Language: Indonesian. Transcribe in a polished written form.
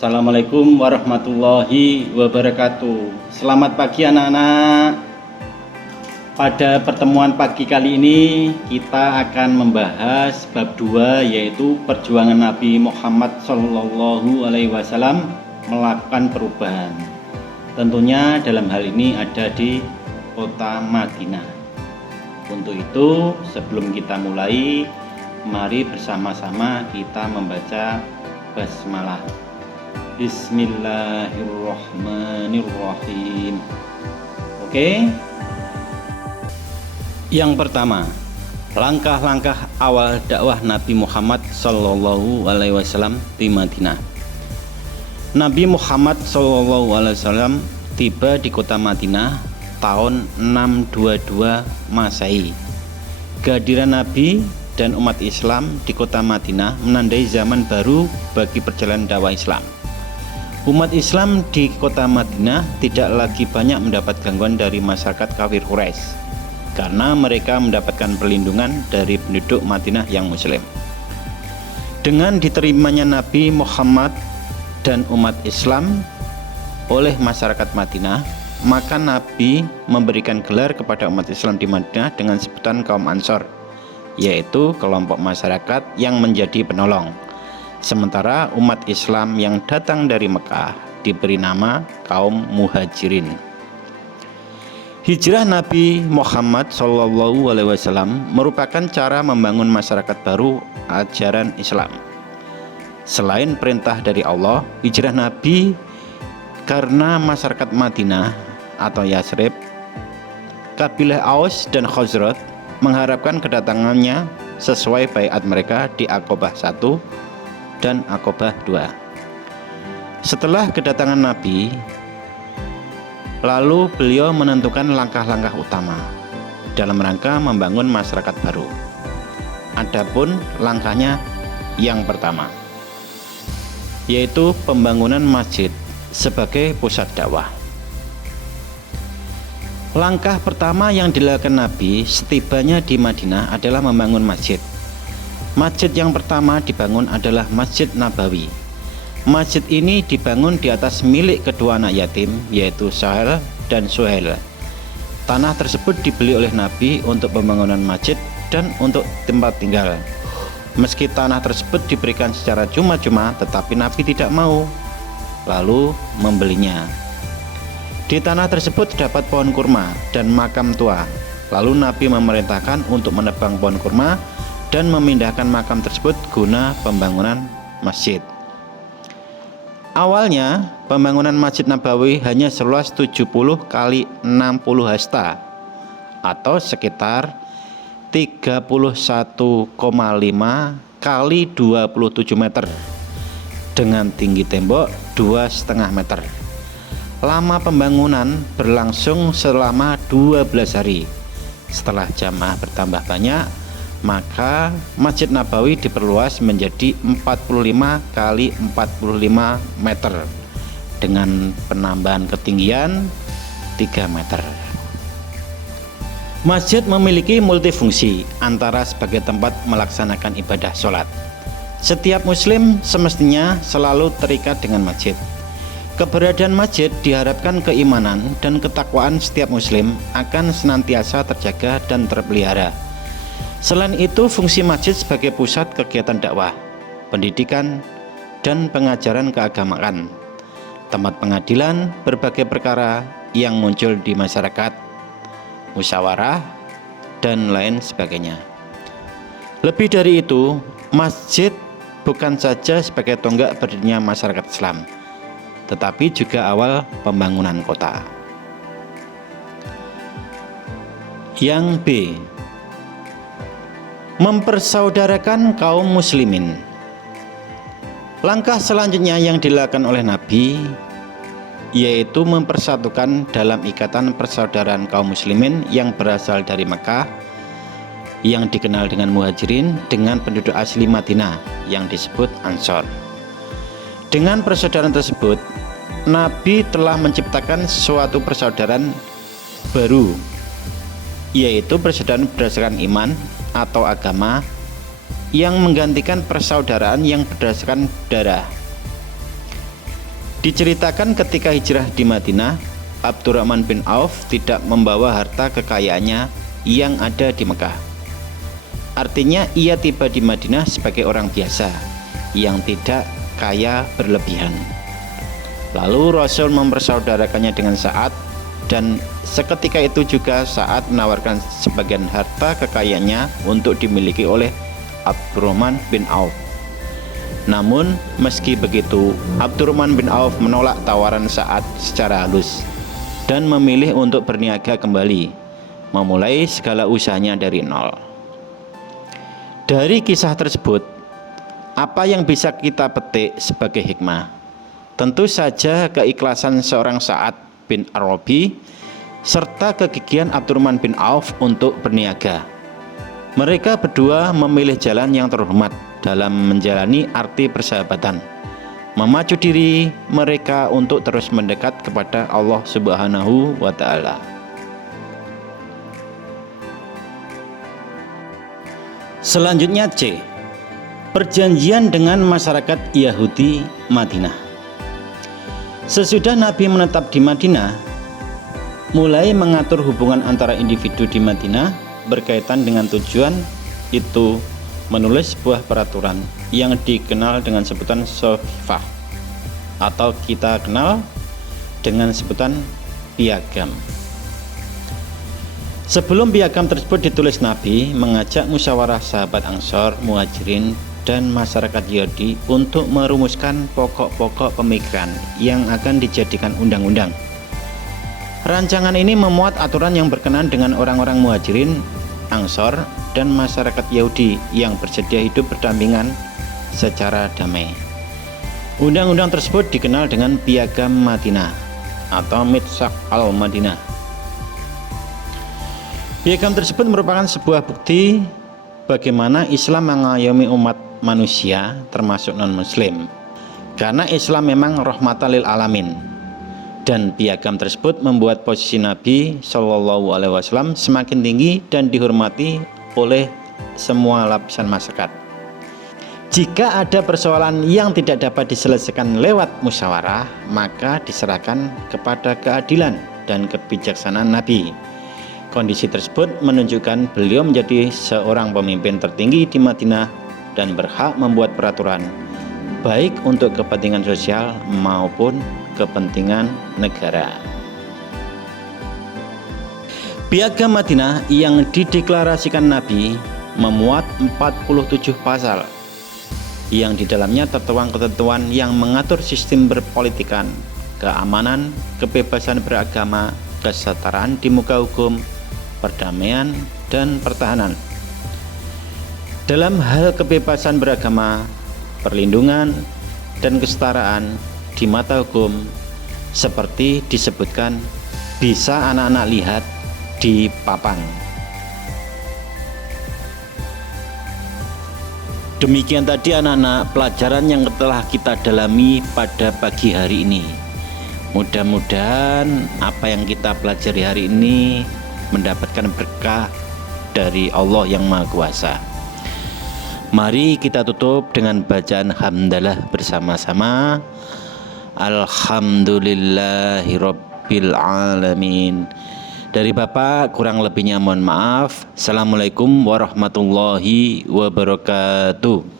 Assalamualaikum warahmatullahi wabarakatuh. Selamat pagi anak-anak. Pada pertemuan pagi kali ini kita akan membahas bab 2, yaitu perjuangan Nabi Muhammad SAW melakukan perubahan. Tentunya dalam hal ini ada di kota Madinah. Untuk itu sebelum kita mulai, mari bersama-sama kita membaca basmalah. Bismillahirrahmanirrahim. Oke. Yang pertama, langkah-langkah awal dakwah Nabi Muhammad SAW di Madinah. Nabi Muhammad SAW tiba di kota Madinah tahun 622 Masehi. Kehadiran Nabi dan umat Islam di kota Madinah menandai zaman baru bagi perjalanan dakwah Islam. Umat Islam di kota Madinah tidak lagi banyak mendapat gangguan dari masyarakat kafir Quraisy karena mereka mendapatkan perlindungan dari penduduk Madinah yang muslim. Dengan diterimanya Nabi Muhammad dan umat Islam oleh masyarakat Madinah, maka Nabi memberikan gelar kepada umat Islam di Madinah dengan sebutan kaum Ansor, yaitu kelompok masyarakat yang menjadi penolong. Sementara umat Islam yang datang dari Mekah diberi nama kaum Muhajirin. Hijrah Nabi Muhammad SAW merupakan cara membangun masyarakat baru ajaran Islam. Selain perintah dari Allah, hijrah Nabi karena masyarakat Madinah atau Yasrib, kabilah Aus dan Khazraj mengharapkan kedatangannya sesuai baiat mereka di Aqabah 1 dan Aqabah 2. Setelah kedatangan Nabi, lalu beliau menentukan langkah-langkah utama dalam rangka membangun masyarakat baru. Adapun langkahnya yang pertama, yaitu pembangunan masjid sebagai pusat dakwah. Langkah pertama yang dilakukan Nabi setibanya di Madinah adalah membangun masjid. Masjid yang pertama dibangun adalah Masjid Nabawi. Masjid ini dibangun di atas milik kedua anak yatim, yaitu Sahel dan Suhail. Tanah tersebut dibeli oleh Nabi untuk pembangunan masjid dan untuk tempat tinggal. Meski tanah tersebut diberikan secara cuma-cuma, tetapi Nabi tidak mau, lalu membelinya. Di tanah tersebut terdapat pohon kurma dan makam tua. Lalu Nabi memerintahkan untuk menebang pohon kurma dan memindahkan makam tersebut guna pembangunan masjid. Awalnya pembangunan Masjid Nabawi hanya seluas 70 kali 60 hasta atau sekitar 31,5 kali 27 meter dengan tinggi tembok 2,5 meter. Lama pembangunan berlangsung selama 12 hari. Setelah jamaah bertambah banyak, maka Masjid Nabawi diperluas menjadi 45 kali 45 meter dengan penambahan ketinggian 3 meter. Masjid memiliki multifungsi antara sebagai tempat melaksanakan ibadah sholat. Setiap muslim semestinya selalu terikat dengan masjid. Keberadaan masjid diharapkan keimanan dan ketakwaan setiap muslim akan senantiasa terjaga dan terpelihara. Selain itu, fungsi masjid sebagai pusat kegiatan dakwah, pendidikan, dan pengajaran keagamaan, tempat pengadilan berbagai perkara yang muncul di masyarakat, musyawarah, dan lain sebagainya. Lebih dari itu, masjid bukan saja sebagai tonggak berdirinya masyarakat Islam, tetapi juga awal pembangunan kota. Yang B, mempersaudarakan kaum muslimin. Langkah selanjutnya yang dilakukan oleh Nabi yaitu mempersatukan dalam ikatan persaudaraan kaum muslimin yang berasal dari Mekah yang dikenal dengan Muhajirin dengan penduduk asli Madinah yang disebut Ansor. Dengan persaudaraan tersebut, Nabi telah menciptakan suatu persaudaraan baru, yaitu persaudaraan berdasarkan iman atau agama yang menggantikan persaudaraan yang berdasarkan darah. Diceritakan ketika hijrah di Madinah, Abdurrahman bin Auf tidak membawa harta kekayaannya yang ada di Mekah. Artinya ia tiba di Madinah sebagai orang biasa yang tidak kaya berlebihan. Lalu Rasul mempersaudarakannya dengan Sa'ad, dan seketika itu juga Sa'ad menawarkan sebagian harta kekayaannya untuk dimiliki oleh Abdurrahman bin Auf. Namun meski begitu, Abdurrahman bin Auf menolak tawaran Sa'ad secara halus dan memilih untuk berniaga kembali, memulai segala usahanya dari nol. Dari kisah tersebut, apa yang bisa kita petik sebagai hikmah? Tentu saja keikhlasan seorang Sa'ad bin Ar-Rabi serta kegigihan Abdurrahman bin Auf untuk berniaga. Mereka berdua memilih jalan yang terhormat dalam menjalani arti persahabatan, memacu diri mereka untuk terus mendekat kepada Allah Subhanahu wa Ta'ala. Selanjutnya C, perjanjian dengan masyarakat Yahudi Madinah. Sesudah Nabi menetap di Madinah, mulai mengatur hubungan antara individu di Madinah berkaitan dengan tujuan itu menulis sebuah peraturan yang dikenal dengan sebutan Sofah, atau kita kenal dengan sebutan piagam. Sebelum piagam tersebut ditulis, Nabi mengajak musyawarah sahabat Ansor, Muhajirin, dan masyarakat Yahudi untuk merumuskan pokok-pokok pemikiran yang akan dijadikan undang-undang. Rancangan ini memuat aturan yang berkenaan dengan orang-orang Muhajirin, Ansor, dan masyarakat Yahudi yang bersedia hidup berdampingan secara damai. Undang-undang tersebut dikenal dengan Piagam Madinah atau Mitsaq al-Madinah. Piagam tersebut merupakan sebuah bukti bagaimana Islam mengayomi umat manusia termasuk non-muslim, karena Islam memang rahmatan lil alamin. Dan piagam tersebut membuat posisi Nabi Shallallahu Alaihi Wasallam semakin tinggi dan dihormati oleh semua lapisan masyarakat. Jika ada persoalan yang tidak dapat diselesaikan lewat musyawarah, maka diserahkan kepada keadilan dan kebijaksanaan Nabi. Kondisi tersebut menunjukkan beliau menjadi seorang pemimpin tertinggi di Madinah dan berhak membuat peraturan, baik untuk kepentingan sosial maupun kepentingan negara. Piagam Madinah yang dideklarasikan Nabi memuat 47 pasal yang di dalamnya tertuang ketentuan yang mengatur sistem berpolitikan, keamanan, kebebasan beragama, kesetaraan di muka hukum, perdamaian, dan pertahanan. Dalam hal kebebasan beragama, perlindungan, dan kesetaraan di mata hukum, seperti disebutkan, bisa anak-anak lihat di papan. Demikian tadi anak-anak pelajaran yang telah kita dalami pada pagi hari ini. Mudah-mudahan apa yang kita pelajari hari ini mendapatkan berkah dari Allah yang Maha Kuasa. Mari kita tutup dengan bacaan hamdalah bersama-sama. Alhamdulillahirabbil alamin. Dari Bapak kurang lebihnya mohon maaf. Assalamualaikum warahmatullahi wabarakatuh.